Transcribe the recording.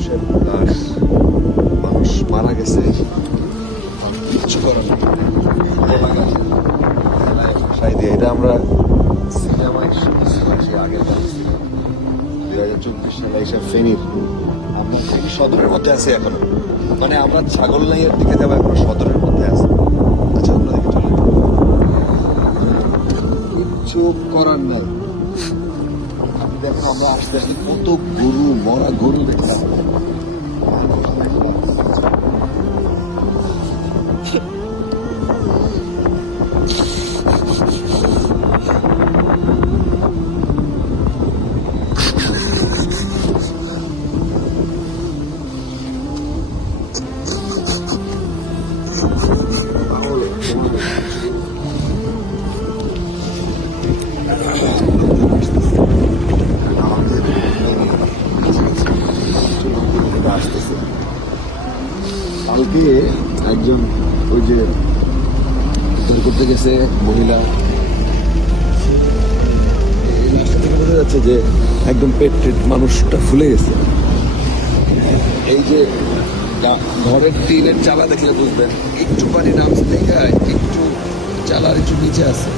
মানুষের লাশ মানুষ মারা গেছে কিচ্ছু করার। খেলায় ভাষায় দিয়ে এটা আমরা সিনেমায় শুনেছিলাম সেই আগের দুই হাজার চব্বিশ সালে এসে ফেনীর আমরা ফেনী সদরের মধ্যে আছি এখনও মানে আমরা ছাগল নাইয়ের দিকে যাব, এখন সদরের মধ্যে আছি আচ্ছা অন্যদিকে চলে যাই। করার নাই দেখেন আমরা আসতে আসতে কত গরু মরা গরু দেখলাম। আসতেছে। কালকে একজন ওই যে উদ্ধার করতে গেছে, মহিলা। বোঝা যাচ্ছে যে একদম পেট টেট মানুষটা ফুলে গেছে। এই যে ঘরের টিনের চালা দেখলে বুঝবেন, একটু পানি নামছে একটু চালার একটু নিচে আছে।